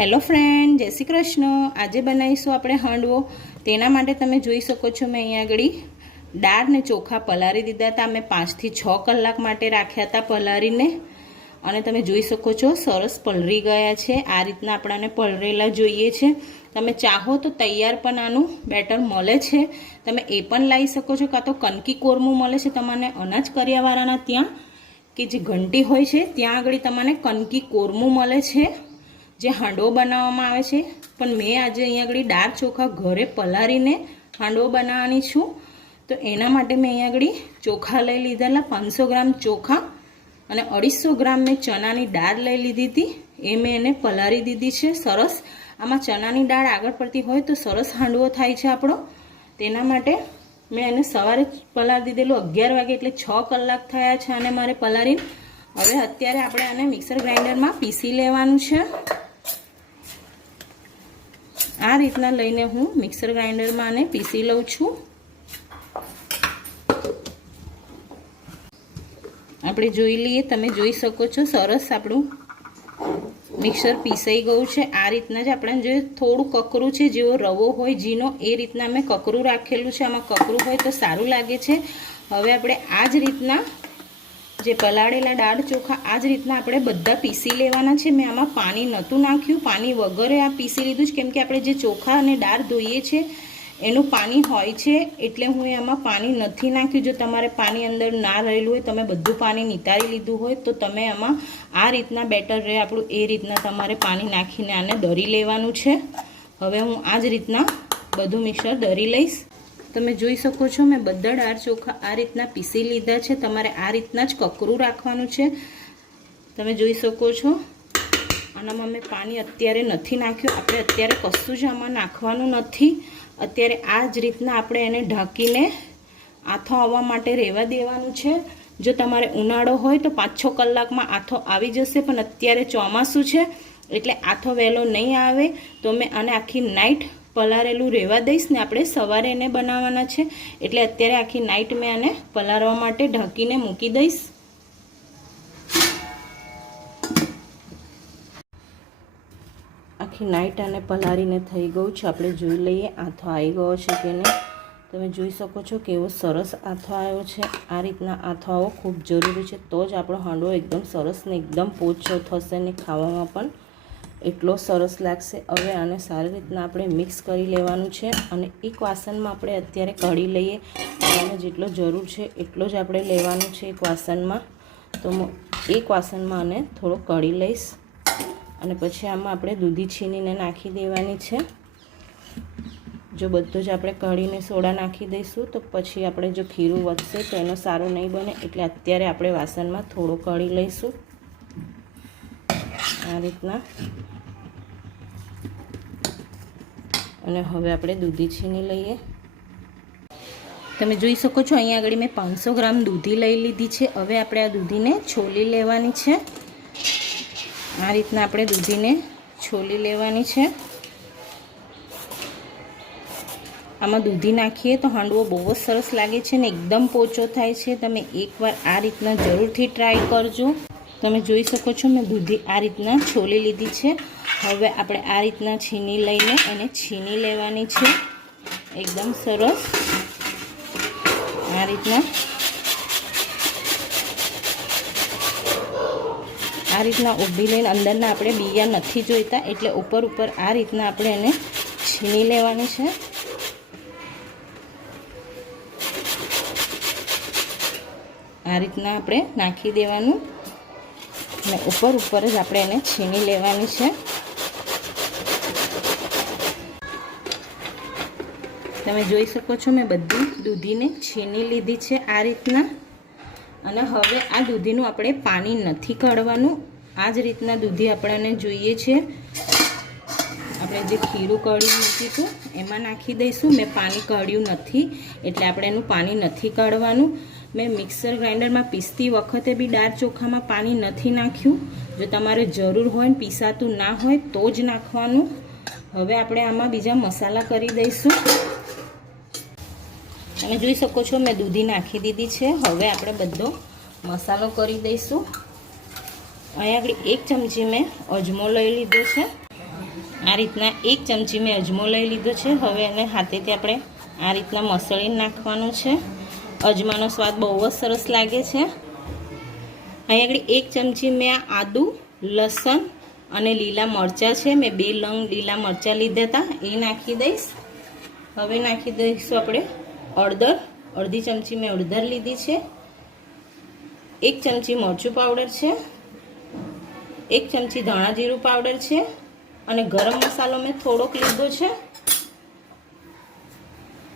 Hello friend, જય શ્રી કૃષ્ણ. આજે બનાવીશું આપણે હાંડવો. તેના માટે તમે જોઈ શકો છો મેં અહીંયા આગળ દાળ ને ચોખા પલાળી દીધા હતા. અમે પાંચથી છ કલાક માટે રાખ્યા હતા પલાળીને. અને તમે જોઈ શકો છો સરસ પલળી ગયા છે. આ રીતના આપણાને પલળેલા જોઈએ છે. તમે ચાહો તો તૈયાર પણ આનું બેટર મળે છે. તમે એ પણ લાવી શકો છો. કાં તો કનકી કોરમું મળે છે તમને અનાજ કરિયાવાળાના ત્યાં, કે જે ઘંટી હોય છે, ત્યાં આગળ તમને કનકી કોરમું મળે છે. જે હાંડવો બનાવવામાં આવે છે, પણ મેં આજે અહીંયા આગળ દાળ ચોખા ઘરે પલાળીને હાંડવો બનાવવાની છું. તો એના માટે મેં અહીંયા આગળ ચોખા લઈ લીધેલા, પાંચસો ગ્રામ ચોખા અને અઢીસો ગ્રામ મેં ચણાની દાળ લઈ લીધી હતી. એ મેં એને પલાળી દીધી છે, સરસ. આમાં ચણાની દાળ આગળ પડતી હોય તો સરસ હાંડવો થાય છે આપણો. તેના માટે મેં એને સવારે પલાળી દીધેલું, અગિયાર વાગે એટલે છ કલાક થયા છે અને મારે પલાળીને. હવે અત્યારે આપણે આને મિક્સર ગ્રાઇન્ડરમાં પીસી લેવાનું છે. આ રીતના લઈને હું મિક્સર ગ્રાઇન્ડરમાં આને પીસી લઉં છું. આપણે જોઈ લઈએ, તમે જોઈ શકો છો, સરસ આપણું મિક્સર પીસાઈ ગયું છે. આ રીતના જ આપણે જે થોડું કકરું છે, જેવો રવો હોય જીનો એ રીતના મેં કકરું રાખેલું છે. આમાં કકરું હોય તો સારું લાગે છે. હવે આપણે આ જ રીતના જે પલાળેલા દાળ ચોખા આ જ રીતના આપણે બધા પીસી લેવાના છે. મેં આમાં પાણી નહોતું નાખ્યું. પાણી વગરે આ પીસી લીધું છે. કેમ કે આપણે જે ચોખા અને દાળ ધોઈએ છીએ એનું પાણી હોય છે, એટલે હું એમાં પાણી નથી નાખ્યું. જો તમારે પાણી અંદર ના રહેલું હોય, તમે બધું પાણી નિતારી લીધું હોય, તો તમે આમાં આ રીતના બેટર રહે. આપણું એ રીતના તમારે પાણી નાખીને આને દરી લેવાનું છે. હવે હું આ જ રીતના બધું મિક્સર દરી લઈશ. તમે જોઈ શકો છો, મેં બધા દાળ ચોખા આ રીતના પીસી લીધા છે. તમારે આ રીતના જ કકરું રાખવાનું છે. તમે જોઈ શકો છો, આનામાં મેં પાણી અત્યારે નથી નાખ્યું. આપણે અત્યારે કશું જ આમાં નાખવાનું નથી. અત્યારે આ જ રીતના આપણે એને ઢાંકીને આથો આવવા માટે રહેવા દેવાનું છે. જો તમારે ઉનાળો હોય તો પાંચ છ કલાકમાં આથો આવી જશે, પણ અત્યારે ચોમાસું છે, એટલે આથો વહેલો નહીં આવે. તો મેં આને આખી નાઇટ પલારેલું રહેવા દઈશ ને આપણે સવારે એને બનાવવાના છે. એટલે અત્યારે આખી નાઇટ મેં આને પલારવા માટે ઢાંકીને મૂકી દઈશ. આખી નાઇટ આને પલારીને થઈ ગયું છે. આપણે જોઈ લઈએ આથો આવી ગયો છે કે નહીં. તમે જોઈ શકો છો કેવો સરસ આથો આવ્યો છે. આ રીતના આથો આવો ખૂબ જરૂરી છે. તો જ આપણો હાંડવો એકદમ સરસ ને એકદમ પોચો થશે ને ખાવામાં પણ. એટલો સરસ લાગશે. હવે આને સારી રીતના આપણે મિક્સ કરી લેવાનું છે અને એક વાસણમાં આપણે અત્યારે કઢી લઈએ. અને જેટલો જરૂર છે એટલો જ આપણે લેવાનું છે એક વાસણમાં. તો એક વાસણમાં આને થોડો કઢી લઈશ. અને પછી આમાં આપણે દૂધી છીનીને નાખી દેવાની છે. જો બધું જ આપણે કઢીને સોડા નાખી દઈશું, તો પછી આપણે જો ખીરું વધશે તો એનો સારો નહીં બને એટલે અત્યારે આપણે વાસણમાં થોડો કઢી લઈશું. આ રીતના. અને હવે આપણે દૂધી છીની લઈએ. તમે જોઈ શકો છો અહીંયા આગળ મેં પાંચસો ગ્રામ દૂધી લઈ લીધી છે. હવે આપણે આ દૂધીને છોલી લેવાની છે. આ રીતના આપણે દૂધીને છોલી લેવાની છે. આમાં દૂધી નાખીએ તો હાંડવો બહુ જ સરસ લાગે છે ને એકદમ પોચો થાય છે. તમે એકવાર આ રીતના જરૂરથી ટ્રાય કરજો. તમે જોઈ શકો છો મેં દૂધી આ રીતના છોલી લીધી છે. હવે આપણે આ રીતના છીની લઈને એને છીની લેવાની છે. એકદમ સરસ. આ રીતના. આ રીતના ઊભી લઈને અંદરના આપણે બીયા નથી જોઈતા, એટલે ઉપર ઉપર આ રીતના આપણે એને છીની લેવાની છે. આ રીતના આપણે નાખી દેવાનું. અને ઉપર ઉપર જ આપણે એને છીની લેવાની છે. તમે જોઈ શકો છો મેં બધી દૂધીને છીની લીધી છે આ રીતના. અને હવે આ દૂધીનું આપણે પાણી નથી કાઢવાનું. આ જ રીતના દૂધી આપણને જોઈએ છે. આપણે જે ખીરું કાઢ્યું મૂકીશું એમાં નાખી દઈશું. મેં પાણી કાઢ્યું નથી, એટલે આપણે એનું પાણી નથી કાઢવાનું. મેં મિક્સર ગ્રાઇન્ડરમાં પીસતી વખતે બી દાળ ચોખામાં પાણી નથી નાખ્યું. જો તમારે જરૂર હોય ને પીસાતું ના હોય તો જ નાખવાનું. હવે આપણે આમાં બીજા મસાલા કરી દઈશું. તમે જોઈ શકો છો મેં દૂધી નાખી દીધી છે. હવે આપણે બધો મસાલો કરી દઈશું. અહીંયા આગળ એક ચમચી મેં અજમો લઈ લીધો છે. આ રીતના એક ચમચી મેં અજમો લઈ લીધો છે. હવે એને હાથેથી આપણે આ રીતના મસળી નાખવાનું છે. અજમાનો સ્વાદ બહુ જ સરસ લાગે છે. અહીં આગળ એક ચમચી મેં આદુ, લસણ અને લીલા મરચાં છે. મેં બે લંગ લીલા મરચાં લીધા હતા. એ નાખી દઈશ. હવે નાખી દઈશું આપણે અડદર અડધી ચમચી મેં અડધર લીધી છે. એક ચમચી મરચું પાવડર છે. એક ચમચી ધાણા જીરું પાવડર છે. અને ગરમ મસાલો મેં થોડોક લીધો છે.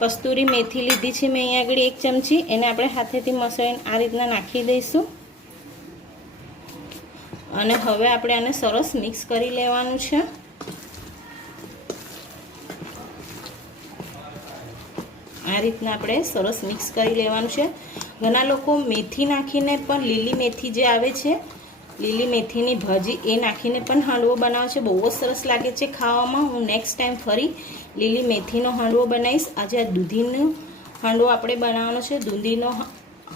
કસ્તુરી મેથી લીધી છે મેં અહીંયા આગળ એક ચમચી. એને આપણે હાથેથી મસળીને આ રીતના નાખી દઈશું. અને હવે આપણે આને સરસ મિક્સ કરી લેવાનું છે. આ રીતના આપણે સરસ મિક્સ કરી લેવાનું છે. ઘણા લોકો મેથી નાખીને પણ લીલી મેથી જે આવે છે લીલી મેથીની ભાજી એ નાખીને પણ હાંડવો બનાવે છે. બહુ જ સરસ લાગે છે ખાવામાં. હું નેક્સ્ટ ટાઈમ ફરી લીલી મેથીનો હાંડવો બનાવીશ. આજે આ દૂધીનો હાંડવો આપણે બનાવવાનો છે. દૂધીનો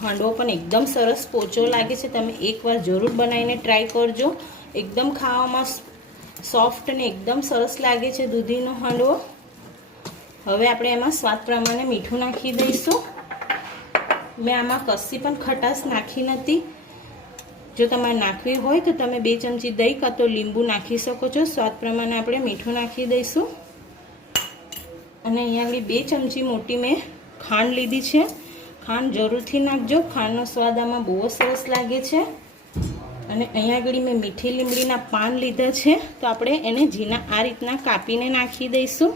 હાંડવો પણ એકદમ સરસ પોચો લાગે છે. તમે એકવાર જરૂર બનાવીને ટ્રાય કરજો. એકદમ ખાવામાં સોફ્ટ અને એકદમ સરસ લાગે છે દૂધીનો હાંડવો. હવે આપણે એમાં સ્વાદ પ્રમાણે મીઠું નાખી દઈશું. મેં આમાં કશી પણ ખટાશ નાખી નથી. જો તમારે નાખવી હોય તો તમે બે ચમચી દહીં કાં તો લીંબુ નાખી શકો છો. સ્વાદ પ્રમાણે આપણે મીઠું નાખી દઈશું. અને અહીંયા આગળ બે ચમચી મોટી મેં ખાંડ લીધી છે. ખાંડ જરૂરથી નાખજો. ખાંડનો સ્વાદ આમાં બહુ જ સરસ લાગે છે. અને અહીંયા આગળ મેં મીઠી લીમડીના પાન લીધા છે. તો આપણે એને ઝીણા આ રીતના કાપીને નાખી દઈશું.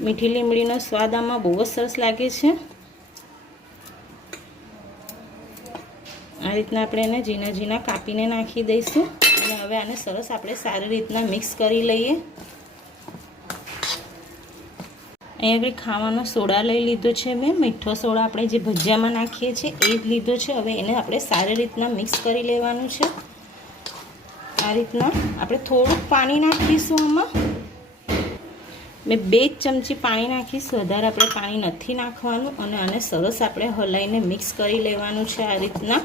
મીઠી લીમડીનો સ્વાદ આમાં બહુ જ સરસ લાગે છે. આ રીતના આપણે એને ઝીણા ઝીણા કાપીને નાખી દઈશું. અને હવે આને સરસ આપણે સારી રીતના મિક્સ કરી લઈએ. અહીં આપણે ખાવાનો સોડા લઈ લીધો છે મેં. મીઠો સોડા આપણે જે ભજીયામાં નાખીએ છીએ એ જ લીધો છે. હવે એને આપણે સારી રીતના મિક્સ કરી લેવાનું છે. આ રીતના આપણે થોડુંક પાણી નાખીશું આમાં. મેં બે ચમચી પાણી નાખીશ. વધારે આપણે પાણી નથી નાખવાનું અને આને સરસ આપણે હલાઈને મિક્સ કરી લેવાનું છે આ રીતના.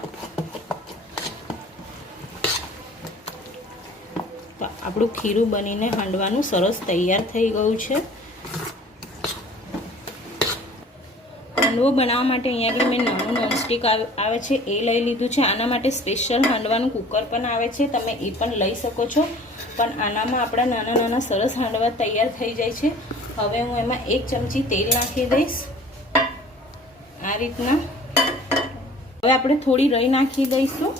આપણું ખીરું બનીને હાંડવાનું સરસ તૈયાર થઈ ગયું છે. હાંડવો બનાવવા માટે અહીંયા આગળ મેં નાનું નોનસ્ટિક આવે છે એ લઈ લીધું છે. આના માટે સ્પેશિયલ હાંડવાનું કુકર પણ આવે છે. તમે એ પણ લઈ શકો છો. પણ આનામાં આપણા નાના નાના સરસ હાંડવા તૈયાર થઈ જાય છે. હવે હું એમાં એક ચમચી તેલ નાખી દઈશ. આ રીતના. હવે આપણે થોડી રહી નાખી દઈશું.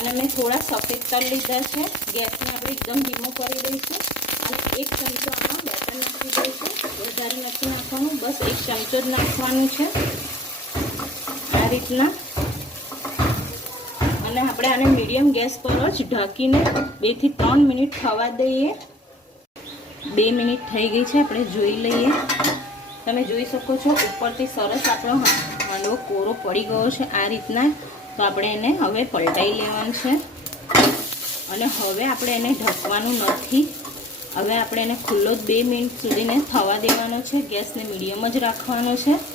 અને મેં થોડા સફેદ તલ લીધા છે. ગેસને આપણે એકદમ ધીમો કરી દઈશું. અને એક ચમચો આમાં બેટર નાખી દઈશું. વધારે નથી નાખવાનું, બસ એક ચમચો જ નાખવાનું છે. આ રીતના. અને આપણે આને મીડિયમ ગેસ પર જ ઢાંકીને બેથી ત્રણ મિનિટ થવા દઈએ. બે મિનિટ થઈ ગઈ છે, આપણે જોઈ લઈએ. તમે જોઈ શકો છો, ઉપરથી સરસ આપણો હાંડવો કોરો પડી ગયો છે આ રીતના. તો આપણે એને હવે પલટાઈ લેવાનું છે. અને હવે આપણે એને ઢકવાનું નથી. હવે આપણે એને ખુલ્લો બે મિનિટ સુધીને થવા દેવાનો છે. ગેસને મીડિયમ જ રાખવાનો છે.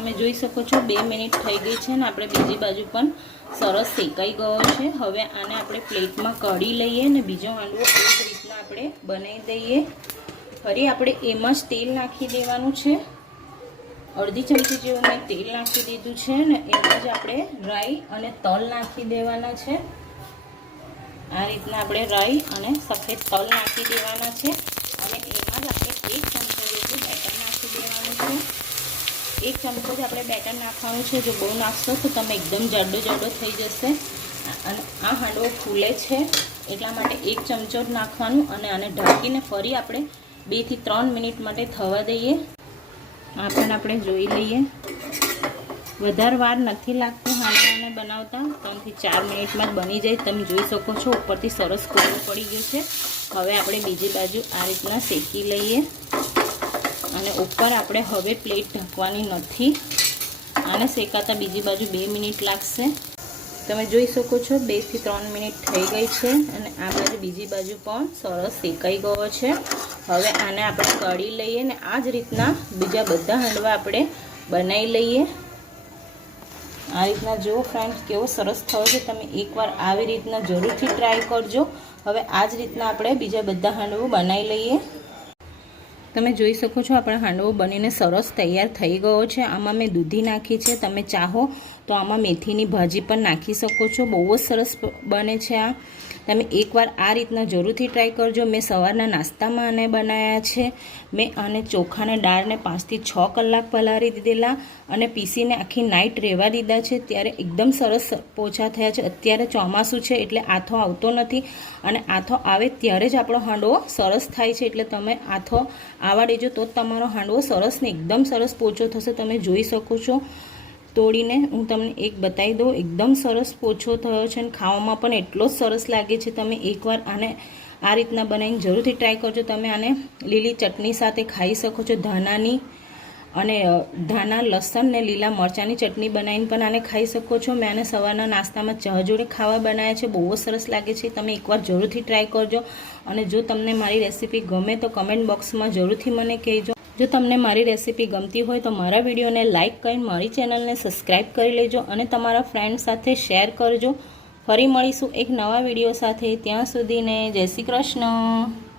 તમે જોઈ શકો છો, બે મિનિટ થઈ ગઈ છે ને આપણે બીજી બાજુ પણ સરસ શેકાઈ ગયો છે. હવે આને આપણે પ્લેટમાં કઢી લઈએ ને બીજો હાંડવો એ રીતના આપણે બનાવી દઈએ. ફરી આપણે એમાં જ તેલ નાખી દેવાનું છે. અડધી ચમચી જેવું મેં તેલ નાખી દીધું છે ને એમાં જ આપણે રાઈ અને તલ નાખી દેવાના છે. આ રીતના આપણે રાઈ અને સફેદ તલ નાખી દેવાના છે અને એમાં જ આપણે એક ચમચો જેટલું બેટર નાખી દેવાનું છે એક ચમચો જ આપણે બેટર નાખવાનું છે. જો બહુ નાખશો તો તમે એકદમ જાડો જાડો થઈ જશે. અને આ હાંડવો ફૂલે છે એટલા માટે એક ચમચો જ નાખવાનું અને આને ઢાંકીને ફરી આપણે બેથી ત્રણ મિનિટ માટે થવા દઈએ. આ પણ આપણે જોઈ લઈએ. વધારે વાર નથી લાગતું હાંડવાને બનાવતા. ત્રણથી ચાર મિનિટમાં જ બની જાય. તમે જોઈ શકો છો ઉપરથી સરસ કોરો પડી ગયો છે. હવે આપણે બીજી બાજુ આ રીતના શેકી લઈએ. અને ઉપર આપણે હવે પ્લેટ ઢાંકવાની નથી. આને શેકાતા બીજી બાજુ બે મિનિટ લાગશે. તમે જોઈ શકો છો બેથી ત્રણ મિનિટ થઈ ગઈ છે અને આ બાજુ બીજી બાજુ પણ સરસ શેકાઈ ગયો છે. હવે આને આપણે કઢી લઈએ ને આ જ રીતના બીજા બધા હાંડવા આપણે બનાવી લઈએ. આ રીતના જુઓ ફ્રેન્ડ કેવો સરસ થયો છે. તમે એકવાર આવી રીતના જરૂરથી ટ્રાય કરજો. હવે આ જ રીતના આપણે બીજા બધા હાંડવું બનાવી લઈએ. તમે જોઈ શકો છો આપણા હાંડવો બનીને સરસ તૈયાર થઈ ગયો છે. આમાં મેં દૂધી નાખી છે. તમે ચાહો તો આમાં મેથીની ભાજી પણ નાખી શકો છો. બહુ જ સરસ બને છે આ. તમે એકવાર આ રીતના જરૂરથી ટ્રાય કરજો. મેં સવારના નાસ્તામાં આને બનાવ્યા છે. મેં આને ચોખાને દાળને પાંચથી છ કલાક પલાળી દીધેલા અને પીસીને આખી નાઇટ રહેવા દીધા છે. ત્યારે એકદમ સરસ પોચા થયા છે. અત્યારે ચોમાસું છે એટલે આથો આવતો નથી અને આથો આવે ત્યારે જ આપણો હાંડવો સરસ થાય છે. એટલે તમે આથો આવા દેજો તો જ તમારો હાંડવો સરસ ને એકદમ સરસ પોચો થશે. તમે જોઈ શકો છો. તોડીને હું તમને એક બતાવી દઉં. એકદમ સરસ પોછો થયો છે અને ખાવામાં પણ એટલો જ સરસ લાગે છે. તમે એકવાર આને આ રીતના બનાવીને જરૂરથી ટ્રાય કરજો. તમે આને લીલી ચટણી સાથે ખાઈ શકો છો. ધાનાની અને ધાના, લસણ ને લીલા મરચાંની ચટણી બનાવીને પણ આને ખાઈ શકો છો. મેં આને સવારના નાસ્તામાં ચા જોડે ખાવા બનાવ્યા છે. બહુ જ સરસ લાગે છે. તમે એકવાર જરૂરથી ટ્રાય કરજો. અને જો તમને મારી રેસીપી ગમે તો કમેન્ટ બોક્સમાં જરૂરથી મને કહેજો. જો તમને મારી રેસીપી ગમતી હોય તો મારા વિડીયોને લાઇક કરીને મારી ચેનલને સબસ્ક્રાઈબ કરી લેજો અને તમારા ફ્રેન્ડ સાથે શેર કરજો. ફરી મળીશું એક નવા વીડિયો સાથે. ત્યાં સુધીને જય શ્રી કૃષ્ણ.